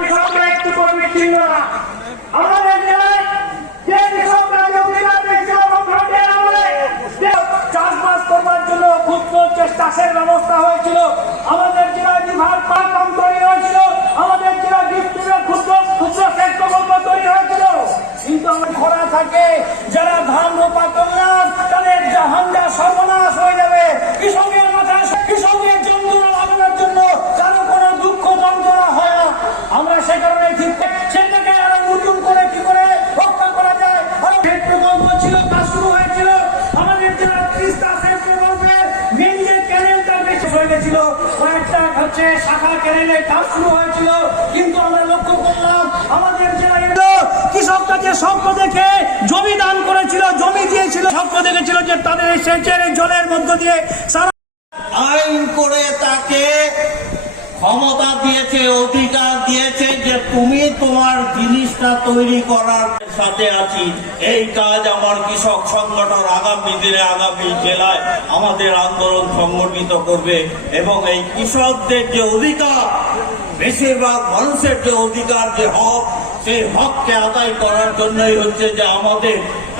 কৃষকরা একটু বিচ্ছিন্ন না। আমাদের জেলায় যে কৃষকরা অধিকার পেয়েছিল চাষবাস করবার জন্য ক্ষুদ্র চাষের ব্যবস্থা হয়েছিল, আমাদের জেলায় বিভাগ পাম তৈরি হয়েছিল, আমাদের জেলা ডিস্ট্রিক্টের ক্ষুদ্র ক্ষুদ্র সেচ প্রকল্প তৈরি হয়েছিল। কিন্তু আমার খরা থাকে, যারা ধান রোপা করলাম তাদের হাঙ্গা সর্বনাশ হয়ে যাবে। কৃষকের মাথায় কৃষকের যন্ত্রণা লাগানোর জন্য কারো কোনো দুঃখ যন্ত্রণা হয় না। আমরা সে কারণে ঠিক সেটাকে আরো নতুন করে কি করে রক্ষা করা যায়। সেচ প্রকল্প ছিল, কাজ শুরু হয়েছিল। আমাদের জেলা তিস্তা সেচ প্রকল্পের মেন যে ক্যানেলটা বেশি হয়ে গেছিল, কয়েকটা হচ্ছে শাখা ক্যানেলের কাজ শুরু হয়েছিল। কিন্তু আমরা লক্ষ্য করলাম আমাদের জেলায় কৃষকরা যে স্বপ্ন দেখে জমি দান করেছিল, জমি দিয়েছিল, স্বপ্ন দেখেছিল যে তাদের এই সেচের জলের মধ্য দিয়ে সারা আইন করে তাকে ক্ষমতা দিয়েছে, অধিকার দিয়েছে যে তুমি তোমার জিনিসটা তৈরি করার সাথে আছি। এই কাজ আমার কৃষক সংগঠন আগামী দিনে আগামী জেলায় আমাদের আন্দোলন সংগঠিত করবে এবং এই কৃষকদের যে অধিকার, বেশিরভাগ মানুষের যে অধিকার, যে হক, সেই হককে আদায় করার জন্যই হচ্ছে যে আমাদের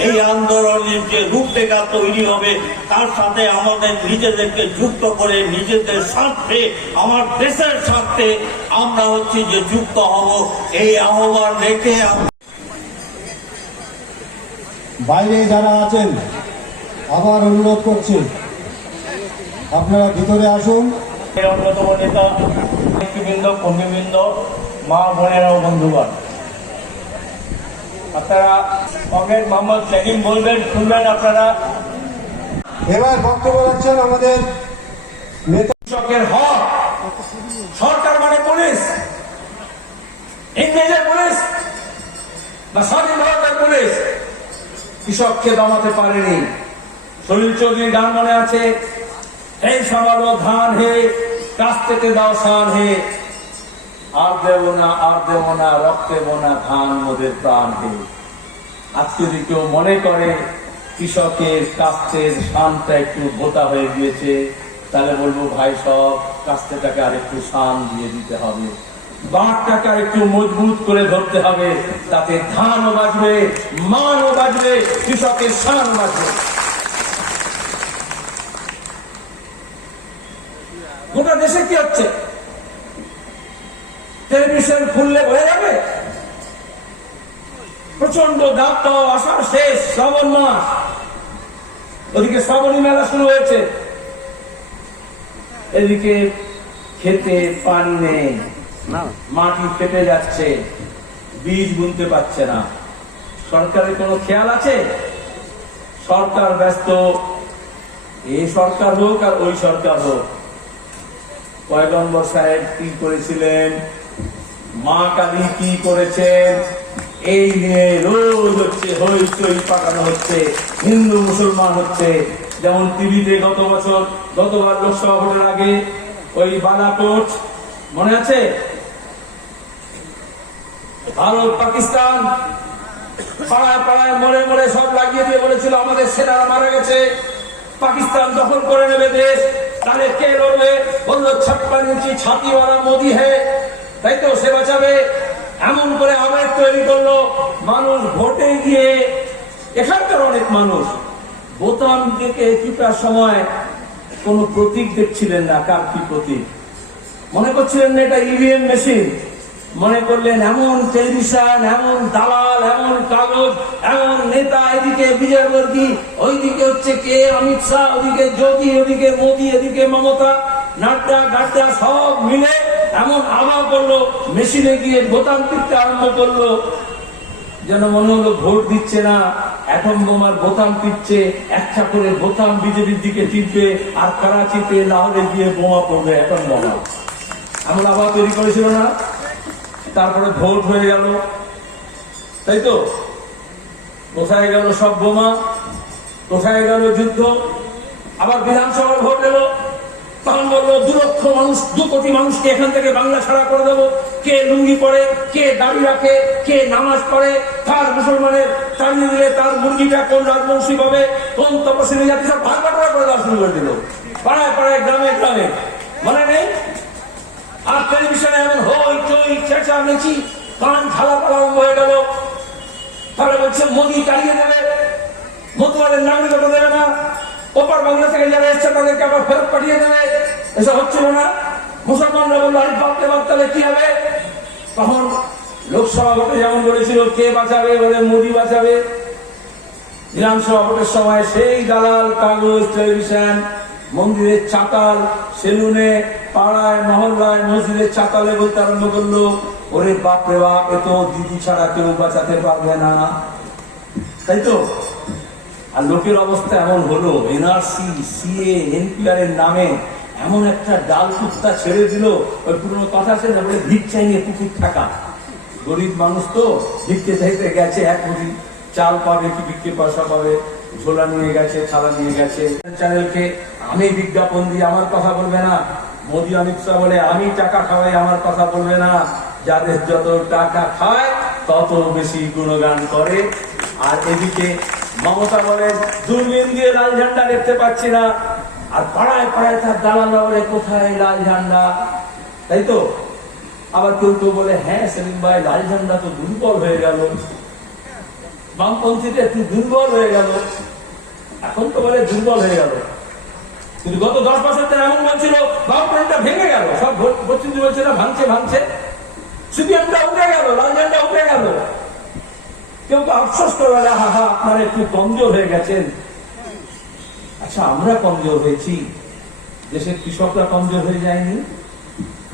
এই আন্দোলনের যে রূপরেখা তৈরি হবে, তার সাথে আমাদের নিজেদেরকে যুক্ত করে নিজেদের স্বার্থে, আমার দেশের স্বার্থে আমরা হচ্ছে যে যুক্ত হব, এই আহ্বান রেখে বাইরে যারা আছেন আবার অনুরোধ করছি আপনারা ভিতরে আসুন। অন্যতম নেতা নেতৃবৃন্দ, কর্মীবৃন্দ, মা বোনেরা ও বন্ধুগণ, আপনারা কমরেড মোহাম্মদ সেলিম বলবেন, শুনবেন আপনারা। এবার বক্তব্য রাখছেন আমাদের নেতা। কৃষকের হক, সরকার মানে পুলিশ, ইংরেজের পুলিশ বা স্বাধীন ভারতের পুলিশ কৃষককে দমাতে পারেনি। সলিল চৌধুরীর গান মনে আছে, এই সবালো ধান হে কাস্তেতে দাও সান হে, আর দেব না, আর দেব না, রক্তে বোনা ধান মোদের প্রাণ হে। আজকে যদি কেউ মনে করে কৃষকের কাস্তের শানটা একটু ভোতা হয়ে গিয়েছে, তাহলে বলবো ভাই সব কাস্তেটাকে আর একটু শান দিয়ে দিতে হবে, বাঁটটাকে আর একটু মজবুত করে ধরতে হবে, তাতে ধানও বাঁচবে, মানও বাঁচবে, কৃষকের শান বাঁচবে। গোটা দেশে কি হচ্ছে? টেলিভিশন খুললে বোঝা যাবে প্রচন্ড দাম পাওয়া, আষাঢ় শেষ, শ্রাবণ মাস, ওদিকে শ্রাবণী মেলা শুরু হয়েছে, এদিকে খেতে পানি নেই, মাটি ফেটে যাচ্ছে, বীজ বুনতে পারছে না। সরকারের কোনো খেয়াল আছে? সরকার ব্যস্ত, এই সরকার হোক আর ওই সরকার হোক। পয়গম্বর সাহেব কি করেছিলেন, মা কালী কি করেছেন, এই নিয়ে রোজ হচ্ছে হইচই পাকানো হচ্ছে, হিন্দু মুসলমান হচ্ছে। যেমন টিভিতে গতবার লোকসভা ভোটের আগে ওই বালাকোট মনে আছে, ভারত পাকিস্তান পাড়ায় পাড়ায় মরে মরে সব লাগিয়ে দিয়ে বলেছিল আমাদের সেনারা মারা গেছে, পাকিস্তান দখল করে নেবে দেশ, তাহলে কে লড়বে? বললো 56 ইঞ্চি ছাতিওয়ালা মোদি হে, তাই তো সে বাঁচাবে। এমন করে আবেগ তৈরি করলো, মানুষ ভোটে গিয়ে, এখানকার অনেক মানুষ বোতাম দিকে টিপার সময় কোন প্রতীক দেখছিলেন না, কার কি প্রতীক মনে করছিলেন না এটা ইভিএম মেশিন, মনে করলেন এমন টেলিভিশন, এমন দালাল, এমন কাগজ, এমন নেতা, এদিকে বিজয়বর্গী, ওইদিকে হচ্ছে কে অমিত শাহ, ওদিকে যোগী, ওদিকে মোদী, এদিকে মমতা, নাড্ডা গাড্ডা সব মিলে এমন আমা করলো, মেশিনে গিয়ে বোতাম টিপতে আরম্ভ করলো, যেন মনে হলো ভোট দিচ্ছে না, অ্যাটম বোমার বোতাম টিপছে, একটা করে বোতাম বিজেপির দিকে টিপবে, আর করাচিতে লাহোরে গিয়ে বোমা পড়বে, অ্যাটম বোমা। এমন আবহাওয়া তৈরি করেছিল না? তারপরে ভোট হয়ে গেল, তাই তো? কোথায় গেল সব বোমা, কোথায় গেল যুদ্ধ? আবার বিধানসভার ভোট এলো, তখন বললো 2 লক্ষ মানুষ, 2 কোটি মানুষকে এখান থেকে বাংলা ছাড়া করে দেবো। কে লুঙ্গি পরে, কে দাড়ি রাখে, কে নামাজ পড়ে, তার মুসলমানের তাড়িয়ে দিলে তার মুরগিটা কোন রাজবংশী পাবে, কোন তপশিলি জাতি, সব ভাগ বাটোয়ারা করে দেওয়া শুরু করে দিল পাড়ায় পাড়ায়, গ্রামে গ্রামে, মনে নেই? আর টেলিভিশনে এমন হই চই চেঁচামেচি কান ঝালা পালা আরম্ভ হয়ে গেল। তাহলে বলছে মোদি তাড়িয়ে দেবে, মতুয়াদের নাগরিকতা দেবে না, ওপার বাংলা থেকে যারা এসছে তাদেরকে আবার ফেরত পাঠিয়ে দেবে। এসব হচ্ছিল না। মুসলমানরা বললো আরে বাপরে বাপ, তাহলে কি হবে? তখন লোকসভা ভোটে যেমন বলেছিল কে বাঁচাবে, বলে মোদি বাঁচাবে। বিধানসভা ভোটের সময় সেই দালাল, কাগজ, টেলিভিশন, মন্দিরের চাতাল, সেলুনে, পাড়ায়, মহল্লায়, মসজিদের চাতালে বলতে আরম্ভ করলো ওরে বাপরে বাপ, এ তো দিদি ছাড়া কেউ বাঁচাতে পারবে না। তাই তো? আর লোকের অবস্থা এমন হলো, এনআরসি, সিএ, এনপিআর এর নামে এমন একটা ডাল কুত্তা ছেড়ে দিল। ওই পুরনো কথা আছে না, বলে ভিক চাইয়ে পুকুর থাকা। গরিব মানুষ তো ভিক্ষে চাইতে গেছে, 1 কোটি চাল পাবে কি ভিক্ষে পয়সা পাবে, ঝোলা নিয়ে গেছে, থালা নিয়ে গেছে। চ্যানেলকে আমি বিজ্ঞাপন দিই, আমার কথা বলবে না। মোদী অমিত শাহ বলে আমি টাকা খাওয়াই, আমার কথা বলবে না। যাদের যত টাকা খায় তত বেশি গুণগান করে। আর এদিকে মমতা বলেন দূরবীন দিয়ে লাল ঝান্ডা দেখতে পাচ্ছি না। আর পাড়ায় পাড়ায় তার দালালরা বলে কোথায় লাল ঝান্ডা। তাই তো? আবার কেউ কেউ বলে হ্যাঁ সেলিম ভাই, লাল ঝান্ডা তো দুর্বল হয়ে গেল, বামপন্থীটা একটু দুর্বল হয়ে গেল। এখন তো বলে দুর্বল হয়ে গেল, কিন্তু গত 10 বছর ধরে এমন বলছিল বামপন্থীটা ভেঙে গেল। সব বলছিল ভাঙছে ভাঙছে, সিপিএমটা উঠে গেল, লাল ঝান্ডা উঠে গেল। কেউ তো আফসোস করে বলে হা হা আপনারা একটু কমজোর হয়ে গেছেন। আচ্ছা, আমরা কমজোর হয়েছি, দেশের কৃষকরা কমজোর হয়ে যায়নি,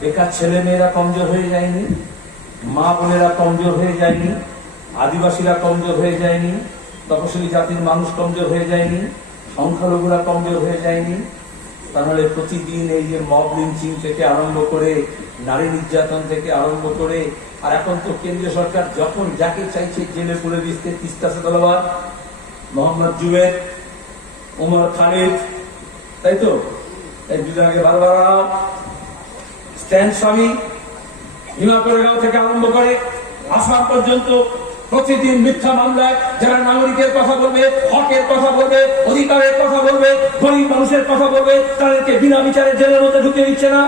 বেকার ছেলে মেয়েরা কমজোর হয়ে যায়নি, মা বোনেরা কমজোর হয়ে যায়নি, আদিবাসীরা কমজোর হয়ে যায়নি, তপশিলি জাতির মানুষ কমজোর হয়ে যায়নি, সংখ্যালঘুরা কমজোর হয়ে যায়নি। তাহলে প্রতিদিন এই যে মব লিঞ্চিং থেকে আরম্ভ করে, নারী নির্যাতন থেকে আরম্ভ করে, আর এখন তো কেন্দ্রীয় সরকার যখন যাকে চাইছে জেলে পুরে দিচ্ছে, তিস্তা সেতলবাদ, মোহাম্মদ জুবের, ওমর খালিদ, তাই তো? এই দুদিন আগে বারবার স্ট্যান্ড স্বামী, ভীমা করেগাঁও থেকে আরম্ভ করে আসাম পর্যন্ত প্রতিদিন মিথ্যা মামলায় যারা নাগরিকের কথা বলবে, হকের কথা বলবে, অধিকারের কথা বলবে, গরিব মানুষের কথা বলবে, তাদেরকে বিনা বিচারে জেলের মধ্যে ঢুকে দিচ্ছে না।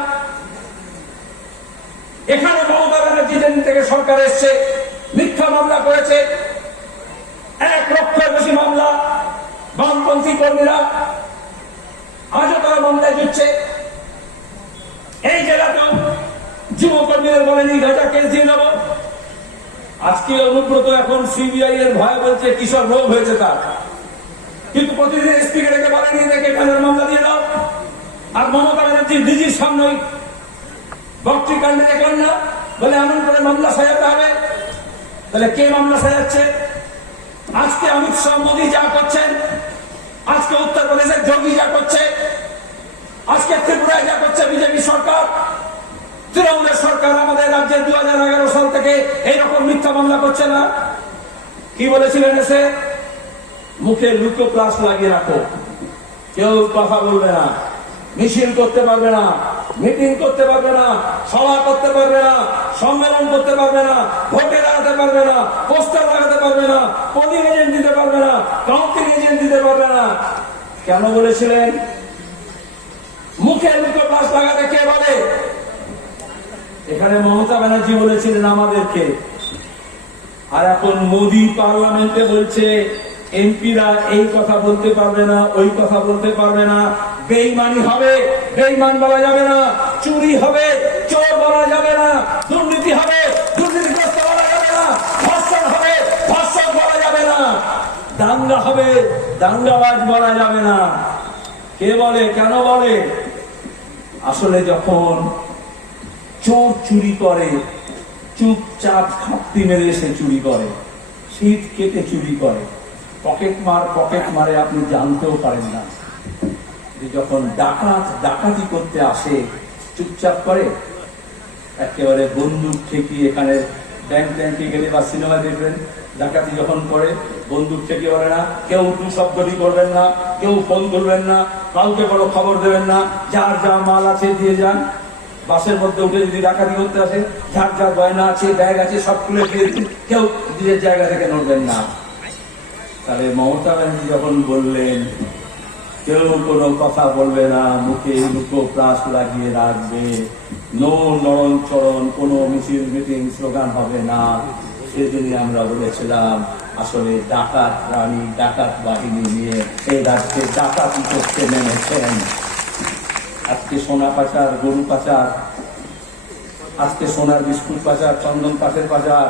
এখানে মমতা ব্যানার্জি যেদিন থেকে সরকার এসছে মিথ্যা মামলা করেছে, 1 লক্ষের বেশি মামলা। বামপন্থী কর্মীরা আজও তারা মামলায় জুটছে। এই জেলাতেও যুবকর্মীদের বলেনি গাঁজা কেস দিয়ে দেব। আজকে অনুব্রত এখন সিবিআই এর ভয় বলছে কিশোর রোগ হয়েছে তার, কিন্তু প্রতিদিন এসপি কে ডেকে বলেনি দেখে গাঁজার মামলা দিয়ে দাও। আর মমতা ব্যানার্জি ডিজির সামনে বক্তৃ কাণ্ডে দেখলেন না, বলে এমন করে মামলা সাজাতে হবে। তাহলে কে মামলা সাজাচ্ছে? আজকে অমিত শাহ, মোদী যা করছেন, আজকে উত্তরপ্রদেশের যোগী যা করছে, আজকে ত্রিপুরায় যা করছে বিজেপি সরকার, তৃণমূলের সরকার আমাদের রাজ্যে 2011 সাল থেকে এইরকম মিথ্যা মামলা করছে না। কি বলেছিলেন? এসে মুখে লুকো প্লাস লাগিয়ে রাখো, কেউ কথা বলবে না, মিছিল করতে পারবে না, মিটিং করতে পারবে না, সভা করতে পারবে না, সম্মেলন করতে পারবে না, ভোটে লাগাতে পারবে না, পোস্টার লাগাতে পারবে না, পোলিং এজেন্ট দিতে পারবে না, কাউন্টিং এজেন্ট দিতে পারবে না। কেন বলেছিলেন? মুখে লুকো প্লাস লাগাতে কে বলে? এখানে মমতা ব্যানার্জি বলেছিলেন আমাদেরকে। আর এখন মোদী পার্লামেন্টে বলছে এমপিরা এই কথা বলতে পারবে না, ওই কথা বলতে পারবে না, বেঈমানি হবে, বেঈমান বলা যাবে না, চুরি হবে, চোর বলা যাবে না, দুর্নীতি হবে, দুর্নীতিগ্রস্ত বলা যাবে না, ধর্ষণ হবে, ধর্ষক বলা যাবে না, দাঙ্গা হবে, দাঙ্গাবাজ বলা যাবে না। কে বলে? কেন বলে? আসলে যখন চোর চুরি করে চুপচাপ খাপটি মেরে এসে চুরি করে, শীত কেটে চুরি করে, পকেট মারে আপনি জানতেও পারেন না। যখন ডাকাত ডাকাতি করতে আসে চুপচাপ করে, একেবারে বন্দুক ঠেকিয়ে, এখানে ব্যাংক ট্যাঙ্কে গেলে বা সিনেমা দেখবেন, ডাকাতি যখন করে বন্দুক ঠেকিয়ে বলে না, কেউ টু শব্দটি করবেন না, কেউ ফোন করবেন না, কাউকে বড় খবর দেবেন না, যার যা মাল আছে দিয়ে যান। বাসের মধ্যে উঠে যদি ডাকাতি করতে আসে, যার যা গয়না আছে, ব্যাগ আছে, সব খুলে দিয়ে দিন, কেউ নিজের জায়গা থেকে নড়বেন না। তাহলে মমতা ব্যানার্জি যখন বললেন কেউ কোনো কথা বলবে না, মুখে লুকো প্লাস লাগিয়ে রাখবে, নো নরম চরণ, কোনো মিছিল মিটিং স্লোগান হবে না। সেদিনই আমরা বলেছিলাম আসলে ডাকাত রানী, ডাকাত বাহিনী নিয়ে এই রাজ্যে ডাকাতি করতে নেমেছেন। আজকে সোনা পাচার, গরু পাচার, আজকে সোনার বিস্কুট পাচার, চন্দন কাঠের পাচার,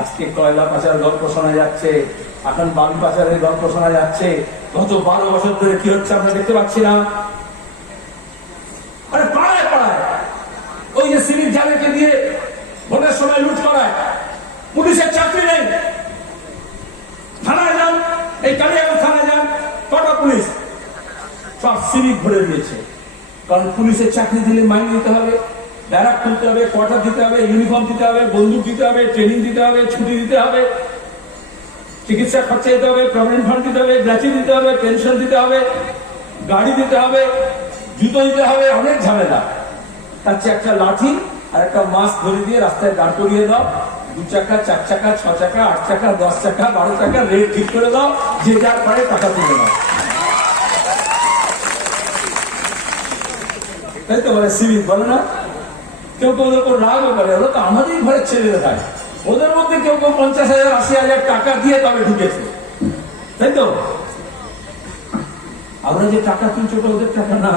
আজকে কয়লা পাচার গল্প শোনা যাচ্ছে, এখন বালু পাচারের গল্প শোনা যাচ্ছে। গত 12 বছর ধরে কি হচ্ছে আমরা দেখতে পাচ্ছি না? আরে পাড়ায় পাড়ায় ওই যে সিভিল জালেকে দিয়ে ভোটের সময় লুট করায়, পুলিশের চাকরি নেই। থানায় যান, এই কালিয়াগঞ্জ থানায় যান, কটা পুলিশ? সব সিভিক ভরে দিয়েছে। কারণ পুলিশের চাকরি দিলে মাইনে দিতে হবে, ব্যারাক খুলতে হবে, কোয়ার্টার দিতে হবে, ইউনিফর্ম দিতে হবে, বন্দুক দিতে হবে, ট্রেনিং দিতে হবে, ছুটি দিতে হবে, চিকিৎসা খরচা দিতে হবে, প্রভিডেন্ট ফান্ড দিতে হবে, গ্র্যাচুইটি দিতে হবে, পেনশন দিতে হবে, গাড়ি দিতে হবে, জুতো দিতে হবে, অনেক ঝামেলা। তার চেয়ে একটা লাঠি আর একটা মাস্ক ধরে দিয়ে রাস্তায় দাঁড় করিয়ে দাও, 2 চাকা, 4 চাকা, 6 চাকা, 8 চাকা, 10 চাকা, 12 চাকা রেট ঠিক করে দাও, যে যার পারে টাকা তুলে দাও। তাই তো বলে সিভিক, বলে না? কেউ কেউ ওদের উপর রাগও করে, ওরা তো আমাদেরই ঘরের ছেলেরা থাকে। ওদের মধ্যে কেউ কেউ 50,000, 80,000 টাকা দিয়ে তবে ঢুকেছে, তাই তো? আমরা যে টাকা তুলছি ওটা ওদের টাকা না।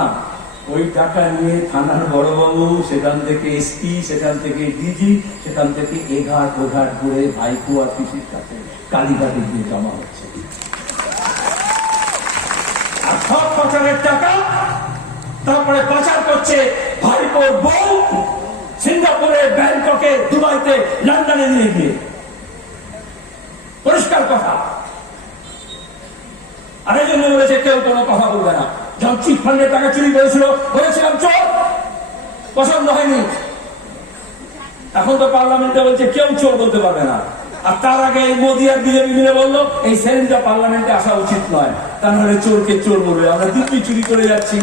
ওই টাকা নিয়ে থানার বড়বাবু, সেখান থেকে এসপি, সেখান থেকে ডিজি, সেখান থেকে এঘাট ওঘাট করে ভাইপো আর পিসির কাছে কালীঘাটে দিয়ে জমা হচ্ছে। আর সব পাচারের টাকা তারপরে পাচার করছে ভাইপোর বউ সিঙ্গাপুরে, ব্যাংককে, দুবাইতে, লন্ডনে নিয়ে গিয়ে। পরিষ্কার কথা। আর এই জন্য বলেছে কেউ কোনো কথা বলবে না। যখন চিট ফান্ডের টাকা চুরি করেছিল বলেছিলাম চোর, পছন্দ হয়নি। এখন তো পার্লামেন্টে বলছে কেউ চোর বলতে পারবে না। আর তার আগে এই মোদী আর বিজেপি মিলে বললো এই সেলিমটা পার্লামেন্টে আসা উচিত নয়, তা নাহলে চোরকে চোর বলবে। আমরা দিব্যি চুরি করে যাচ্ছি।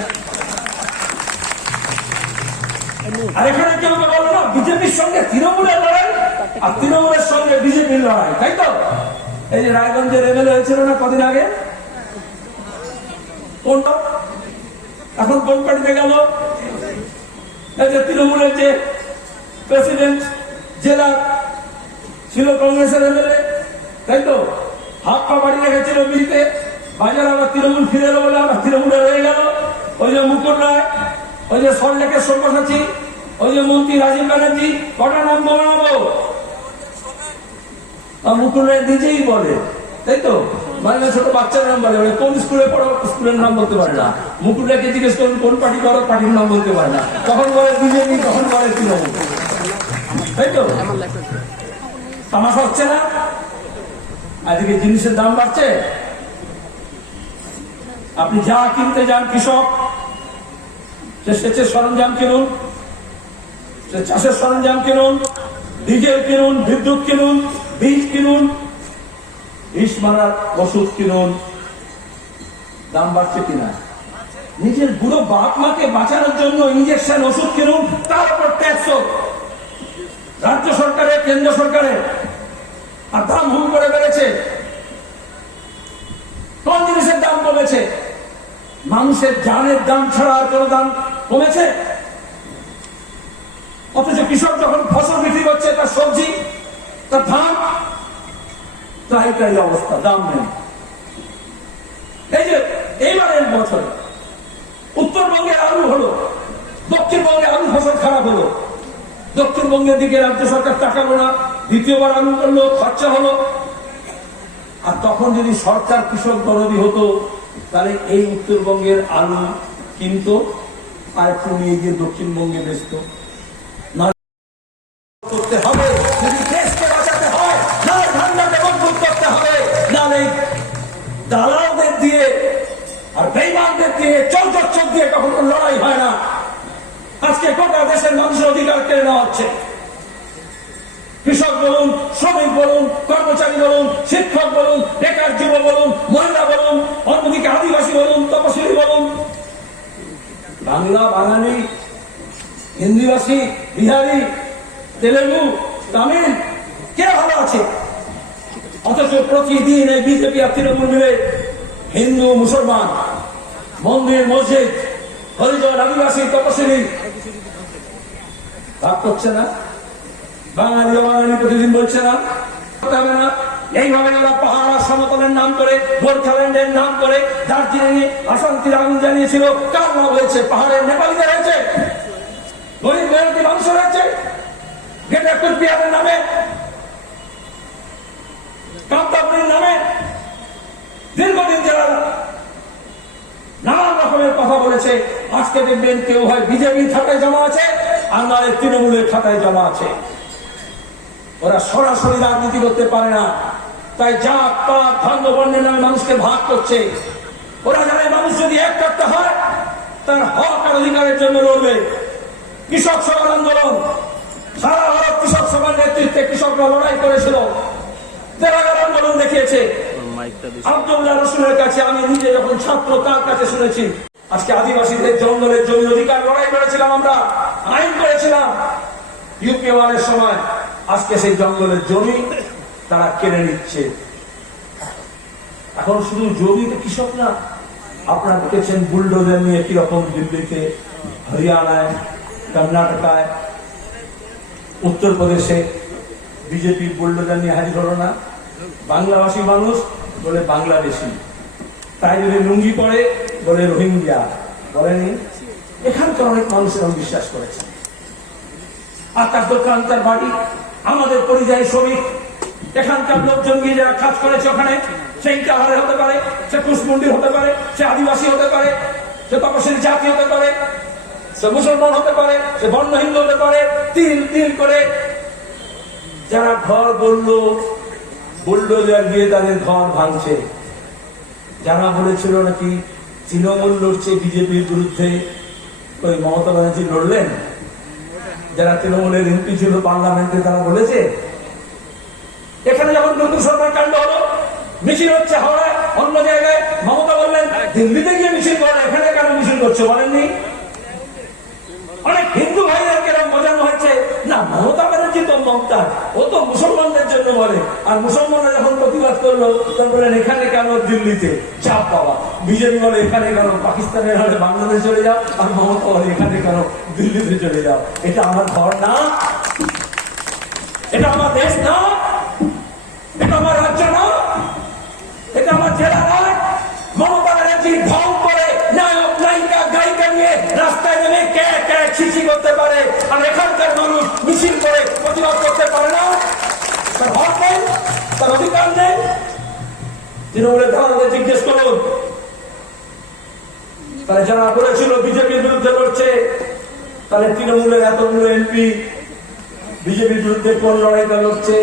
আর এখানে কেউ তো বললো না বিজেপির সঙ্গে তৃণমূলের লড়াই, আর তৃণমূলের সঙ্গে বিজেপির লড়াই, তাই তো? এই যে রায়গঞ্জের এমএলএ হয়েছিল না কদিন আগে, কোনটা এখন কোন পার্টিতে গেল? এই যে তৃণমূলের যে প্রেসিডেন্ট জেলা ছিল কংগ্রেসের এমএলএ, তাই তো? হাত পা বাড়ি রেখেছিল বিজেপিতে, বাজার আবার তৃণমূল ফিরে এলো বলে আবার তৃণমূলে রয়ে গেল। ওই যে মুকুল রায়, ওই যে সল্টলেকের সব্যসাচী, ওই যে মন্ত্রী রাজীব ব্যানার্জি, কটা নাম বানাবো? মুকুল রায় নিজেই বলে, তাই তো? মানে ছোট বাচ্চার নাম বলে, কোন স্কুলে পড়ো স্কুলের নাম বলতে পারে না। মুকুল রায়কে জিজ্ঞেস করুন কোন পার্টি করো, পার্টির নাম বলতে পারে না। তখন বলে বিজেপি, তখন বলে তৃণমূল, তাই তো? তামাশা হচ্ছে না? আজকে জিনিসের দাম বাড়ছে। আপনি যা কিনতে যান, কৃষক সে সেচের সরঞ্জাম কিনুন, সে চাষের সরঞ্জাম কিনুন, ডিজেল কিনুন, বিদ্যুৎ কিনুন, বীজ কিনুন, বিষ মারার ওষুধ কিনুন, দাম বাড়ছে কিনা? নিজের বুড়ো বাপ মাকে বাঁচানোর জন্য ইঞ্জেকশন ওষুধ কিনুন, তার উপর ট্যাক্স রাজ্য সরকারের, কেন্দ্র সরকারের, আর দাম হুম করে বেড়েছে। কোন জিনিসের দাম কমেছে? মানুষের জানের দাম ছাড়া আর কোন দাম কমেছে? অথচ কৃষক যখন ফসল বিক্রি করছে, তার সবজি, তার ধান, তাই অবস্থা, দাম নেই। এই যে এইবারের বছর উত্তরবঙ্গে আলু হলো, দক্ষিণবঙ্গে আলু ফসল খারাপ হলো, দক্ষিণবঙ্গের দিকে রাজ্য সরকার তাকালো না, দ্বিতীয়বার আলু করলো, খরচা হলো। আর তখন যদি সরকার কৃষক দরদি হতো, তাহলে এই উত্তরবঙ্গের আলু কিনতো আর একটু নিয়ে গিয়ে দক্ষিণবঙ্গে বেচতো। করতে হবে যদি দেশকে বাঁচাতে হয়, না ধান্দাকে মজবুত করতে হবে, নাহলে দালালদের দিয়ে আর বেঈমানদের দিয়ে, চোর দিয়ে কখনো লড়াই হয় না। আজকে গোটা দেশের মানুষের অধিকার কেড়ে নেওয়া হচ্ছে। কৃষক বলুন, শ্রমিক বলুন, কর্মচারী বলুন, শিক্ষক বলুন, বেকার যুব বলুন, মহিলা বলুন, অন্যদিকে আদিবাসী বলুন, তপশিলি বলুন, বাংলা, বাঙালি, হিন্দিভাষী, বিহারি, তেলেগু, তামিল, কে ভালো আছে? অথচ প্রতিদিন এই বিজেপি আর তৃণমূল মিলে হিন্দু, মুসলমান, মন্দির মসজিদ হরিজন আদিবাসী তপশিলি ভাগ করছে না, বাঙালি অবাঙালি প্রতিদিন বলছে না, করতে হবে না। এইভাবে ওরা পাহাড় আর সমতলের নাম করে, গোর্খাল্যান্ডের নাম করে দার্জিলিং এ অশান্তির আগুন জ্বালিয়েছিল। কার লাভ হয়েছে? পাহাড়ের নেপালিদের হয়েছে, গরিব মেহনতি মানুষের হয়েছে। গেটে কুচবিহারের নামে, কামতাপুরীর নামে দীর্ঘদিন যারা নানান রকমের কথা বলেছে, আজকে দেখবেন কেউ হয় বিজেপির খাতায় জমা আছে আর নয় তৃণমূলের খাতায় জমা আছে। ওরা সরাসরি রাজনীতি করতে পারে না, তাই জাত পাত ধর্ম বর্ণের নামে মানুষকে ভাগ করছে। ওরা জানে মানুষ যদি এক করতে হয় তার হক আর অধিকারের জন্য লড়বে। কৃষক সভার আন্দোলন, সারা ভারত কৃষক সভার নেতৃত্বে কৃষকরা লড়াই করেছিল, তেরাগার আন্দোলন দেখিয়েছে। আব্দুল্লাহ রসুলের কাছে আমি নিজে যখন ছাত্র তার কাছে শুনেছি। আজকে আদিবাসীদের জঙ্গলের জমি অধিকার লড়াই করেছিলাম, আমরা আইন করেছিলাম ইউপি ওয়ানের সময়। আজকে সেই জঙ্গলের জমি তারা কেড়ে নিচ্ছে। এখন শুধু জমিতে কৃষক না, আপনারা দেখেছেন বুলডোজার নিয়ে কিরকম দিল্লিতে, হরিয়ানায়, কর্ণাটকায়, উত্তরপ্রদেশে বিজেপি বুলডোজার নিয়ে হাজির হলো না। বাংলাভাষী মানুষ বলে বাংলাদেশি, তাই যদি লুঙ্গি পরে বলে রোহিঙ্গা, বলেনি। এখানকার অনেক মানুষ এরকম বিশ্বাস করেছে। আর তার দোকান, তার বাড়ি, আমাদের পরিযায়ী শ্রমিক, এখানকার লোকজন গিয়ে যারা কাজ করেছে ওখানে, সে ইটাহারে হতে পারে, সে কুশমুন্ডির হতে পারে, সে আদিবাসী হতে পারে, সে তপশিলি জাতি হতে পারে, সে মুসলমান হতে পারে, সে বর্ণ হিন্দু হতে পারে। তিল তিল করে যারা ঘর বললো, বুলডোজার দিয়ে তাদের ঘর ভাঙছে। যারা বলেছিল নাকি তৃণমূল লড়ছে বিজেপির বিরুদ্ধে, ওই মমতা ব্যানার্জি লড়লেন। যারা তৃণমূলের এমপি ছিল পার্লামেন্টে তারা বলেছে। এখানে যখন নতুন সরকার কাণ্ড হলো, মিছিল হচ্ছে হাওড়ায়, অন্য জায়গায়, মমতা বললেন দিল্লিতে গিয়ে মিছিল করে, এখানে কেন মিছিল করছে বলেননি। অনেক হিন্দু ভাইদেরকে এরকম বোঝানো হয়েছে, না মমতা ব্যানার্জি তো মমতা, ও তো মুসলমানদের জন্য বলে। আর মুসলমানরা যখন প্রতিবাদ করলো তখন বললেন এখানে কেন দিল্লিতে চাপ পাওয়া। বিজেপি বলে এখানে কেন পাকিস্তানের হলে বাংলাদেশ চলে যাও, আর মমতা বলে এখানে কেন দিল্লিতে চলে যাও। এটা আমার ঘর না, এটা আমার দেশ না, এটা আমার রাজ্য না, এটা আমার জেলা নয়। মমতা ব্যানার্জি ঢং করে নায়ক নায়িকা গায়িকা নিয়ে রাস্তায় নেমে কে কে ছিছি করতে পারে, আর এখানকার মানুষ মিছিল করে প্রতিবাদ করতে পারে না। তার হক নেই, তার অধিকার নেই। তৃণমূলের দালালদের জিজ্ঞেস করুন, তারা যারা বলেছিল বিজেপির বিরুদ্ধে লড়ছে, তাহলে তৃণমূলের এতগুলো এমপি বিজেপির বিরুদ্ধে কোন লড়াইটা লড়ছে?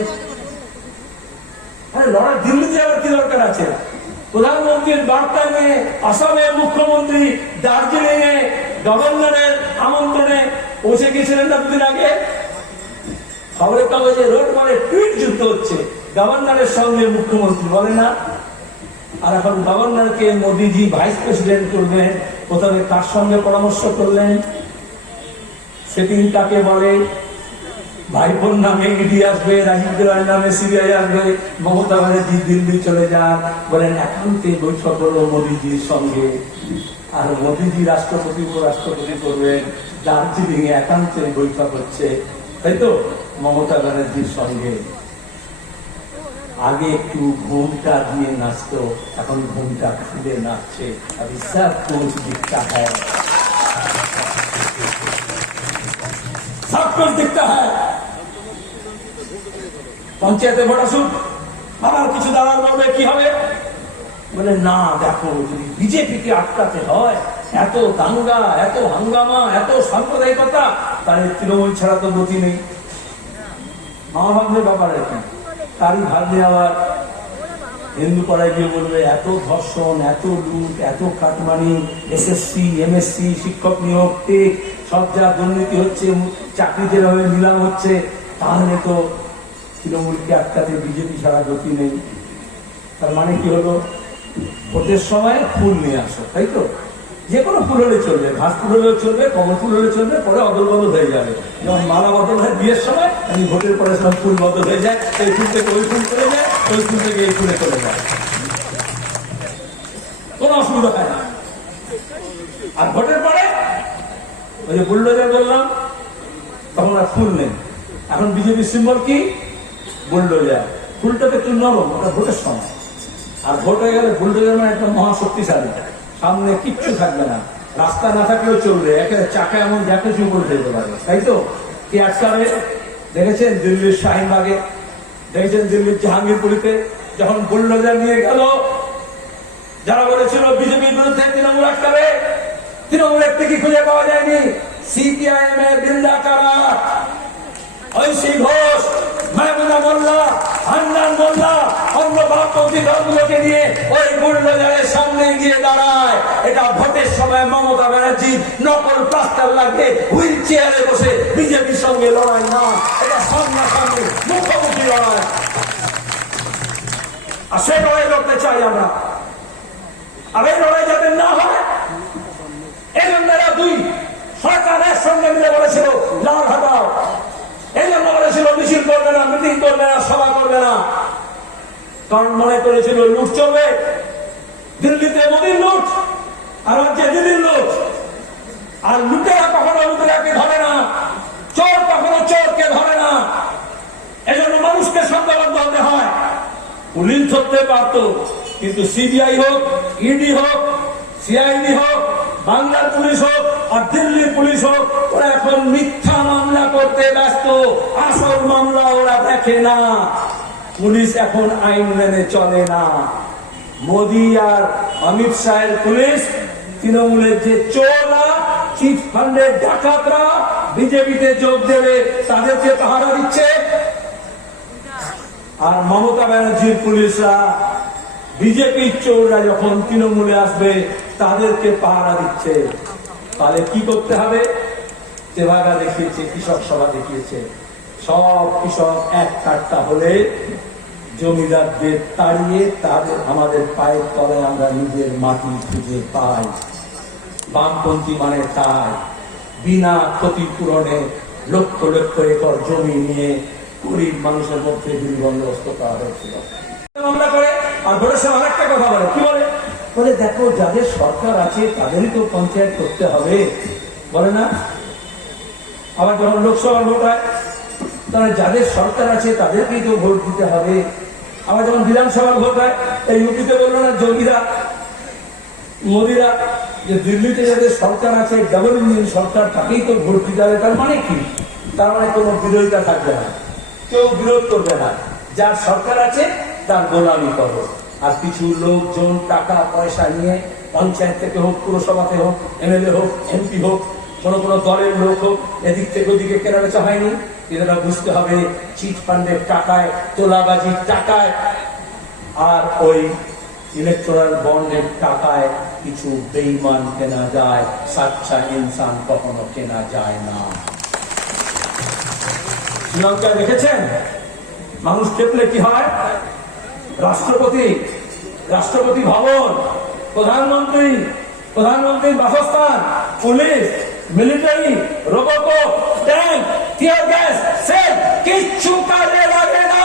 লড়াই দিল্লিতে আবার কি দরকার আছে? প্রধানমন্ত্রীর বার্তা নিয়ে আসামের মুখ্যমন্ত্রী দার্জিলিং এ গভর্নরের আমন্ত্রণে পৌঁছে গিয়েছিলেন না দুদিন আগে। খবরের কাগজে রোড মানে টুইট যুদ্ধ হচ্ছে গভর্নরের সঙ্গে মুখ্যমন্ত্রী, বলে না। আর এখন গভর্নরকে মোদীজি ভাইস প্রেসিডেন্ট করবেন, প্রথমে কার সঙ্গে পরামর্শ করলেন? সেটিং কাকে বলে? ভাইপোর নামে ইডি আসবে, রাজীব দেওয়ানের নামে সিবিআই আসবে, মমতা ব্যানার্জি দিল্লি চলে যান, বলেন একান্তে বৈঠক করবো মোদীজির সঙ্গে। আর মোদীজি রাষ্ট্রপতি উপরাষ্ট্রপতি করবেন, দার্জিলিং এ একান্তে বৈঠক হচ্ছে, তাই তো মমতা ব্যানার্জির সঙ্গে। আগে একটু ঘুমটা দিয়ে নাচতো, এখন ঘুমটা খুলে নাচছে। আর সব কুছ দিখতা হ্যায়, সব কুছ দিখতা হ্যায়। পঞ্চায়েতে বড় সুদ, আবার কিছু দালাল বলবে কি হবে, বলে না দেখো যদি বিজেপিকে আটকাতে হয়, এত দাঙ্গা, এত হাঙ্গামা, এত সাম্প্রদায়িকতা, তাহলে তৃণমূল ছাড়া তো গতি নেই। মহাভাগ্যের ব্যাপার এখন। তারই ভাগ্যে আবার হিন্দু পাড়ায় গিয়ে বলবে এত ধর্ষণ, এত লুট, এত কাটমানি, এসএসসি এমএসসি শিক্ষক নিয়োগ টেক সব যা দুর্নীতি হচ্ছে, চাকরি যেভাবে নিলাম হচ্ছে, তাহলে তো তৃণমূলকে আটকাতে বিজেপি ছাড়া গতি নেই। তার মানে কি হলো? ভোটের সময় ফুল নিয়ে আসো, তাই তো? যে কোনো ফুল হলে চলবে, ঘাস ফুল হলেও চলবে, কমল ফুল হলে চলবে, পরে অদল বদল হয়ে যাবে। যেমন মালা বদল হয় বিয়ের সময়, আমি ভোটের পরে সব ফুল বদল হয়ে যায়, এই ফুল থেকে ওই ফুল চলে যায়, ওই ফুল থেকে এই ফুলে চলে যায়, কোনো অসুবিধা হয় না। আর ভোটের পরে ওই যে বুলডোজার বললাম, তখন আর ফুল নেই। এখন বিজেপি সিম্বল কি? বুলডোজার। ফুলটা তো একটু নরম, ওটা ভোটের সময়। আর ভোট হয়ে গেলে বুলডোজার মানে একটা মহাশক্তিশালী, সামনে কিচ্ছু থাকবে না, রাস্তা না থাকলেও চলবে, একেবারে চাকা এমন যাকে চুপ করে যেতে পারবে, তাই তো? কি আটকাবে? দেখেছেন দিল্লির শাহিনবাগে, দেখেছেন দিল্লির জাহাঙ্গীরপুরিতে যখন বুলডোজার নিয়ে গেল, যারা বলেছিল বিজেপির বিরুদ্ধে তৃণমূল আটকাবে, তৃণমূলের থেকে খুঁজে পাওয়া যায়নি। সিপিআইএম এর বৃন্দা কারা, ঐশী ঘোষ, মাহমুদা মোল্লা, হান্নান মোল্লা, অন্য বামপন্থী দলগুলোকে নিয়ে ওই বুলডোজারের সামনে গিয়ে দাঁড়ায়। এটা ভোটের সময় মমতা ব্যানার্জি নকল প্লাস্টার লাগিয়ে হুইল চেয়ারে বসে বিজেপির সঙ্গে লড়াই না, এটা সামনাসামনি মুখোমুখি লড়াই। আর সে লড়াই লড়তে চাই আমরা। আর এই লড়াই যাতে না হয়, এই জন্য দুই সরকারের সঙ্গে মিলে বলেছিল লাল হাটাও, এই জন্য বলেছিল মিছিল করবে না, মিটিং করবে না, সভা করবে না, কারণ মনে করেছিল লুট চলবে। দিল্লিতে মোদির লুট, আর হচ্ছে দিল্লির লুট। আর লুটেরা কখনো লুটেরাকে ধরে না, চোর কখনো চোরকে ধরে না। এই জন্য মানুষকে সংঘবদ্ধ হতে হয়। পুলিশ ধরতে পারত, কিন্তু সিবিআই হোক, ইডি হোক, সিআইডি হোক, বাংলার পুলিশ হোক আর দিল্লির পুলিশ হোক, ওরা এখন মিথ্যা মামলা করতে ব্যস্ত, আসল মামলা ওরা দেখে না। পুলিশ এখন আইন মেনে চলে না। মোদি আর অমিত শাহের পুলিশ তৃণমূলের যে চোররা, চিট ফান্ডের ডাকাতরা বিজেপিতে যোগ দেবে, তাদেরকে পাহারা দিচ্ছে। আর মমতা ব্যানার্জির পুলিশরা বিজেপির চোররা যখন তৃণমূলে আসবে তাদেরকে পাহারা দিচ্ছে। তাহলে কি করতে হবে? তেভাগা দেখিয়েছে, কৃষক সভা দেখিয়েছে। সব কৃষক এক কাট্টা হলে জমিদারদের তাড়িয়ে তাদের আমাদের পায়ের তলায় আমরা নিজের মাটি খুঁজে পাই। বামপন্থী মানে তাই, বিনা ক্ষতিপূরণে লক্ষ লক্ষ একর জমি নিয়ে গরিব মানুষের মধ্যে বন্দোবস্ত করা হয়েছিল। মামলা করে আর ভোটের সময় আরেকটা কথা বলে, কি বলে? বলে দেখো যাদের সরকার আছে তাদেরই তো পঞ্চায়েত করতে হবে, বলে না? আবার যখন লোকসভার ভোট হয়, তাহলে যাদের সরকার আছে তাদেরকেই তো ভোট দিতে হবে। আবার যখন বিধানসভার ভোট হয়, এই ইউপিতে বললো না যোগীরা, মোদীরা, যে দিল্লিতে যাদের সরকার আছে, ডাবল ইঞ্জিন সরকার, তাকেই তো ভোট দিতে হবে। তার মানে কি? তার মানে কোনো বিরোধিতা থাকবে না, কেউ বিরোধ করবে না, যার সরকার আছে তার গোলামি করো। আর কিছু লোকজন টাকা পয়সা নিয়ে পঞ্চায়েত থেকে হোক, পুরসভাতে হোক, এমএলএ হোক, এমপি হোক, কোনো কোনো দলের লোক হোক, এদিক থেকে ওদিকে কেনা বেচা হয়নি। এরা বুঝতে হবে চিট ফান্ডের টাকায়, তোলাবাজির টাকায় আর ওই ইলেকট্রাল বন্ডের টাকায় কিছু বেঈমান কেনা যায়, সাচ্চা ইনসান কখনো কেনা যায় না। শ্রীলঙ্কা দেখেছেন মানুষ খেপলে কি হয়? রাষ্ট্রপতি ভবন, প্রধানমন্ত্রীর বাসস্থান, police, military, robocop, tank, tear gas, shell, কিচ্ছু কাজে লাগে না।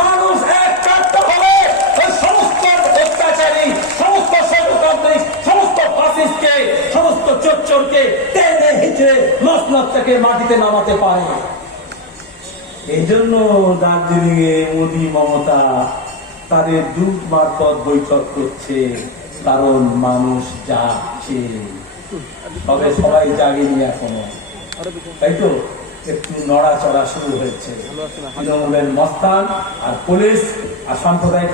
মানুষ এক কাটতে হবে ওই সমস্ত অত্যাচারী, সমস্ত ষড়যন্ত্রী, সমস্ত ফাসিস্টকে, সমস্ত চোরকে টেনে হিচড়ে মসনদ থেকে মাটিতে নামাতে পারে। এই জন্য দার্জিলিং এ মোদী মমতা তাদের দূত মারফত বৈঠক করছে, কারণ মানুষ যাচ্ছে, তবে সবাই জাগেনি এখনো, তাই তো একটু নড়াচড়া শুরু হয়েছে। তৃণমূলের মস্তান আর পুলিশ আর সাম্প্রদায়িক